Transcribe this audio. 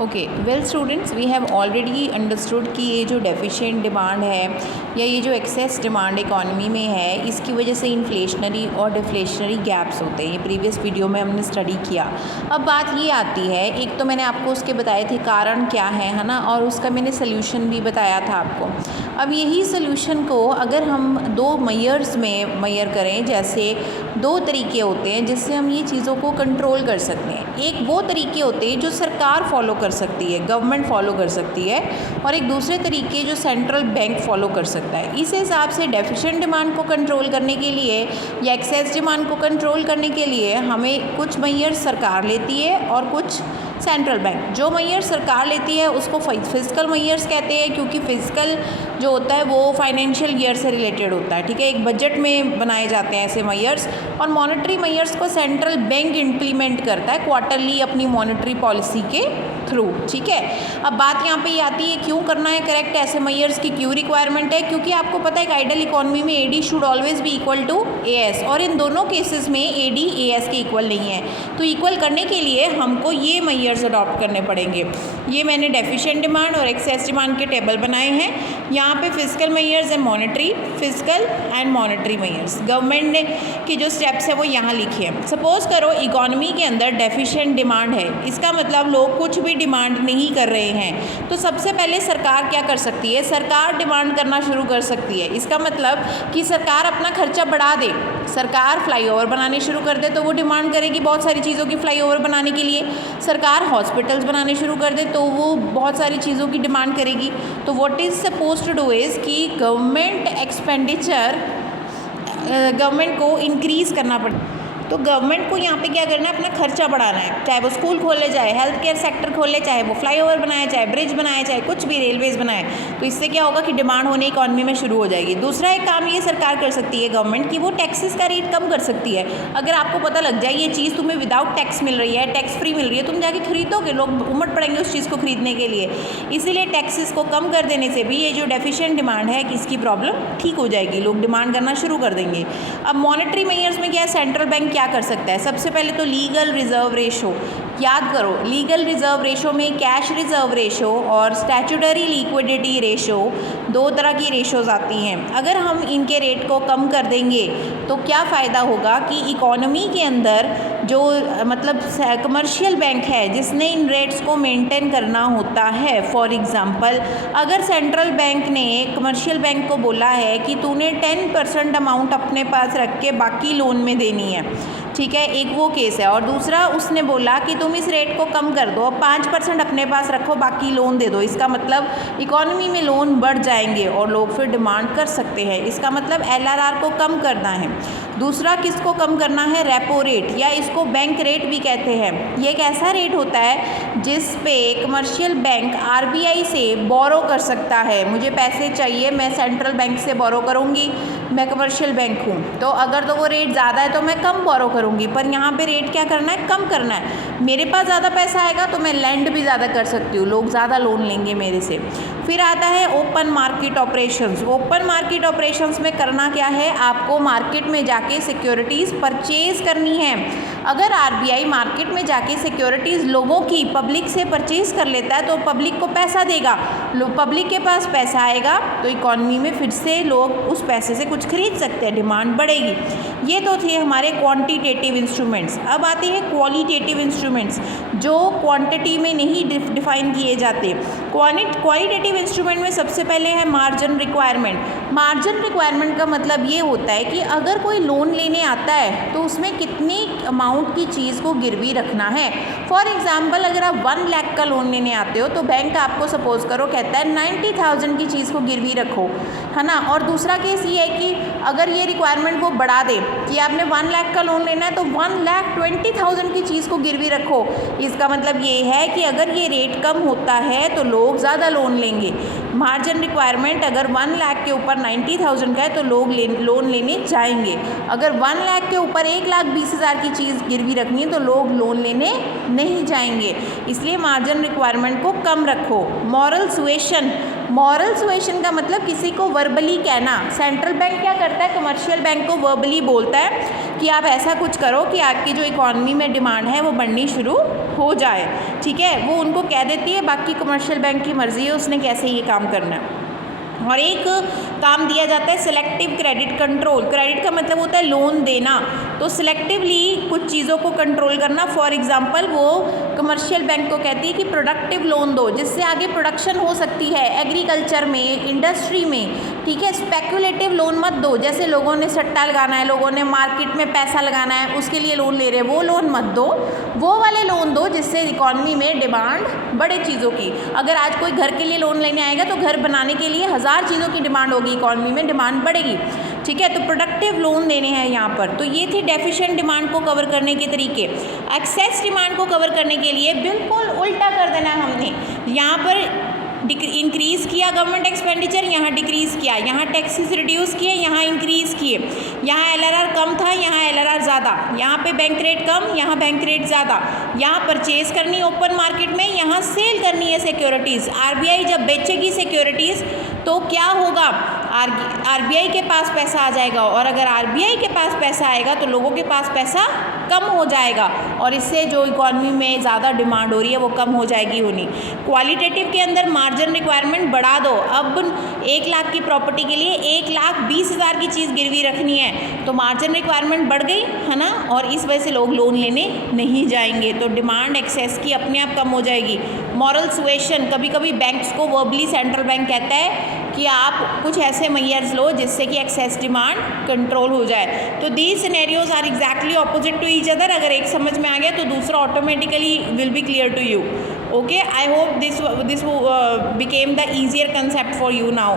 Okay well students, we have already understood कि ये जो डेफिशिएंट डिमांड है या ये जो एक्सेस डिमांड इकॉनमी में है, इसकी वजह से इन्फ्लेशनरी और डिफ्लेशनरी गैप्स होते हैं। ये प्रीवियस वीडियो में हमने स्टडी किया। अब बात ये आती है, एक तो मैंने आपको उसके बताए थे कारण क्या है ना, और उसका मैंने सोल्यूशन भी बताया था आपको। अब यही सोल्यूशन को अगर हम दो मेयर्स में मेयर करें, जैसे दो तरीके होते हैं जिससे हम ये चीज़ों को कंट्रोल कर सकते हैं। एक वो तरीके होते हैं जो सरकार फॉलो कर सकती है, गवर्नमेंट फॉलो कर सकती है, और एक दूसरे तरीके जो सेंट्रल बैंक फॉलो कर सकता है। इस हिसाब से डेफिशिएंट डिमांड को कंट्रोल करने के लिए या एक्सेस डिमांड को कंट्रोल करने के लिए हमें कुछ मेयर्स सरकार लेती है और कुछ सेंट्रल बैंक। जो मेयर्स सरकार लेती है उसको फिजिकल मेयर्स कहते हैं, क्योंकि फिजिकल जो होता है वो फाइनेंशियल ईयर से रिलेटेड होता है। ठीक है, एक बजट में बनाए जाते हैं ऐसे मेयर्स। और मॉनेटरी मेयर्स को सेंट्रल बैंक इम्प्लीमेंट करता है क्वार्टरली अपनी मॉनेटरी पॉलिसी के थ्रू। ठीक है, अब बात यहाँ पे ये आती है क्यों करना है करेक्ट ऐसे मेयर्स की, क्यों रिक्वायरमेंट है? क्योंकि आपको पता है कि आइडियल इकोनॉमी में AD should always be equal to AS, और इन दोनों केसेस में एडी एएस के इक्वल नहीं है। तो इक्वल करने के लिए हमको ये मेयर्स अडॉप्ट करने पड़ेंगे। ये मैंने डेफिशिएंट डिमांड और एक्सेस डिमांड के टेबल बनाए हैं। यहाँ पे physical measures and monetary, physical and monetary measures government ने की जो स्टेप्स है वो यहाँ लिखे हैं। सपोज करो इकोनॉमी के अंदर डेफिशिएंट डिमांड है, इसका मतलब लोग कुछ भी डिमांड नहीं कर रहे हैं। तो सबसे पहले सरकार क्या कर सकती है? सरकार डिमांड करना शुरू कर सकती है। इसका मतलब कि सरकार अपना खर्चा बढ़ा दे, सरकार फ्लाईओवर बनाने शुरू कर दे तो वो डिमांड करेगी बहुत सारी चीज़ों की फ्लाईओवर बनाने के लिए। सरकार हॉस्पिटल्स बनाने शुरू कर दे तो वो बहुत सारी चीज़ों की डिमांड करेगी। तो what is suppose to do is कि गवर्नमेंट एक्सपेंडिचर गवर्नमेंट को इंक्रीज़ करना पड़ेगा। तो गवर्नमेंट को यहाँ पे क्या करना है? अपना खर्चा बढ़ाना है। चाहे वो स्कूल खोले, चाहे हेल्थ केयर सेक्टर खोले, चाहे वो फ्लाईओवर बनाए, चाहे ब्रिज बनाए, चाहे कुछ भी रेलवेज बनाए। तो इससे क्या होगा कि डिमांड होने इकॉनमी में शुरू हो जाएगी। दूसरा एक काम ये सरकार कर सकती है गवर्नमेंट, कि वो टैक्सेस का रेट कम कर सकती है। अगर आपको पता लग जाए ये चीज़ तुम्हें विदाउट टैक्स मिल रही है, टैक्स फ्री मिल रही है, तुम जाके खरीदोगे, लोग उमड़ पड़ेंगे उस चीज़ को खरीदने के लिए। इसीलिए टैक्सेस को कम कर देने से भी ये जो डेफिशिएंट डिमांड है कि इसकी प्रॉब्लम ठीक हो जाएगी, लोग डिमांड करना शुरू कर देंगे। अब मॉनेटरी मेयर्स में क्या है? सेंट्रल बैंक क्या कर सकता है? सबसे पहले तो लीगल रिजर्व रेशो याद करो। लीगल रिजर्व रेशो में कैश रिजर्व रेशो और स्टैट्यूटरी लिक्विडिटी रेशो, दो तरह की रेशोज आती हैं। अगर हम इनके रेट को कम कर देंगे तो क्या फ़ायदा होगा कि इकोनॉमी के अंदर जो मतलब कमर्शियल बैंक है जिसने इन रेट्स को मेंटेन करना होता है। फॉर एग्जांपल, अगर सेंट्रल बैंक ने कमर्शियल बैंक को बोला है कि तूने 10% अमाउंट अपने पास रख के बाकी लोन में देनी है, ठीक है, एक वो केस है। और दूसरा उसने बोला कि तुम इस रेट को कम कर दो, 5% अपने पास रखो, बाकी लोन दे दो। इसका मतलब इकोनॉमी में लोन बढ़ जाएंगे और लोग फिर डिमांड कर सकते हैं। इसका मतलब एलआरआर को कम करना है। दूसरा किसको कम करना है? रेपो रेट, या इसको बैंक रेट भी कहते हैं। ये एक ऐसा रेट होता है जिस पे कमर्शियल बैंक आरबीआई से बोरो कर सकता है। मुझे पैसे चाहिए, मैं सेंट्रल बैंक से बोरो करूँगी, मैं कमर्शियल बैंक हूँ, तो अगर तो वो रेट ज़्यादा है तो मैं कम बोरो करूँगी। पर यहाँ पे रेट क्या करना है? कम करना है। मेरे पास ज़्यादा पैसा आएगा तो मैं लैंड भी ज़्यादा कर सकती हूँ, लोग ज़्यादा लोन लेंगे मेरे से। फिर आता है open market operations. Open market operations में करना क्या है? आपको मार्केट में जाके सिक्योरिटीज़ परचेज करनी है। अगर आरबीआई मार्केट में जाके सिक्योरिटीज़ लोगों की, पब्लिक से परचेज कर लेता है तो पब्लिक को पैसा देगा, पब्लिक के पास पैसा आएगा तो इकॉनमी में फिर से लोग उस पैसे से कुछ खरीद सकते हैं, डिमांड बढ़ेगी। ये तो थे हमारे क्वांटिटेटिव इंस्ट्रूमेंट्स। अब आते हैं क्वालिटेटिव इंस्ट्रूमेंट्स जो क्वांटिटी में नहीं डिफाइन किए जाते। क्वालिटेटिव इंस्ट्रूमेंट में सबसे पहले है मार्जिन रिक्वायरमेंट। मार्जिन रिक्वायरमेंट का मतलब ये होता है कि अगर कोई लोन लेने आता है तो उसमें कितनी अमाउंट की चीज़ को गिरवी रखना है। फॉर एग्जांपल, अगर आप 1 लाख का लोन लेने आते हो तो बैंक आपको सपोज करो कहता है 90,000 की चीज़ को गिरवी रखो, है ना। और दूसरा केस ये है कि अगर ये रिक्वायरमेंट वो बढ़ा दे कि आपने 1 लाख का लोन लेना है तो 1,20,000 की चीज़ को गिरवी रखो। इसका मतलब ये है कि अगर ये रेट कम होता है तो लोग ज़्यादा लोन लेंगे। मार्जिन रिक्वायरमेंट अगर 1 लाख के ऊपर 90,000 का है तो लोग लोन लेने जाएंगे। अगर 1 लाख के ऊपर 1,20,000 की चीज़ गिरवी रखनी है तो लोग लोन लेने नहीं जाएंगे। इसलिए मार्जिन रिक्वायरमेंट को कम रखो। मॉरल सुएशन, मॉरल सुएशन का मतलब किसी को वर्बली कहना। सेंट्रल बैंक क्या करता है? कमर्शियल बैंक को वर्बली बोलता है कि आप ऐसा कुछ करो कि आपकी जो इकॉनमी में डिमांड है वो बढ़नी शुरू हो जाए, ठीक है, वो उनको कह देती है, बाकी कमर्शियल बैंक की मर्ज़ी है उसने कैसे ये काम करना है। और एक काम दिया जाता है सिलेक्टिव क्रेडिट कंट्रोल। क्रेडिट का मतलब होता है लोन देना, तो सिलेक्टिवली कुछ चीज़ों को कंट्रोल करना। फॉर एग्जांपल वो कमर्शियल बैंक को कहती है कि प्रोडक्टिव लोन दो जिससे आगे प्रोडक्शन हो सकती है एग्रीकल्चर में, इंडस्ट्री में, ठीक है। स्पेकुलेटिव लोन मत दो, जैसे लोगों ने सट्टा लगाना है, लोगों ने मार्केट में पैसा लगाना है, उसके लिए लोन ले रहे हैं, वो लोन मत दो। वो वाले लोन दो जिससे इकॉनमी में डिमांड बढ़े चीज़ों की। अगर आज कोई घर के लिए लोन लेने आएगा तो घर बनाने के लिए 1000 चीज़ों की डिमांड होगी, इकॉनमी में डिमांड बढ़ेगी, ठीक है। तो प्रोडक्टिव लोन देने हैं यहाँ पर। तो ये थी डेफिशिएंट डिमांड को कवर करने के तरीके। एक्सेस डिमांड को कवर करने के लिए बिल्कुल उल्टा कर देना है हमने। यहाँ पर इंक्रीज़ किया गवर्नमेंट एक्सपेंडिचर, यहाँ डिक्रीज़ किया, यहाँ टैक्सेस रिड्यूस किए, यहाँ इंक्रीज़ किए, यहाँ LRR कम था, यहाँ LRR ज़्यादा, यहाँ पे बैंक रेट कम, यहाँ बैंक रेट ज़्यादा, यहाँ परचेज़ करनी ओपन मार्केट में, यहाँ सेल करनी है सिक्योरिटीज़। RBI जब बेचेगी सिक्योरिटीज़ तो क्या होगा, RBI के पास पैसा आ जाएगा, और अगर RBI के पास पैसा आएगा तो लोगों के पास पैसा कम हो जाएगा, और इससे जो इकॉनमी में ज़्यादा डिमांड हो रही है वो कम हो जाएगी होनी। क्वालिटेटिव के अंदर मार्जिन रिक्वायरमेंट बढ़ा दो। अब 1 लाख की प्रॉपर्टी के लिए 1,20,000 की चीज़ गिरवी रखनी है, तो मार्जिन रिक्वायरमेंट बढ़ गई है ना, और इस वजह से लोग लोन लेने नहीं जाएंगे, तो डिमांड एक्सेस की अपने आप कम हो जाएगी। मॉरल सुएशन, कभी कभी बैंक्स को वर्बली सेंट्रल बैंक कहता है कि आप कुछ ऐसे मेजर्स लो जिससे कि एक्सेस डिमांड कंट्रोल हो जाए। तो these scenarios are exactly opposite to each other. अगर एक समझ में आ गया तो दूसरा automatically will be clear to you. Okay, I hope this became the easier concept for you now.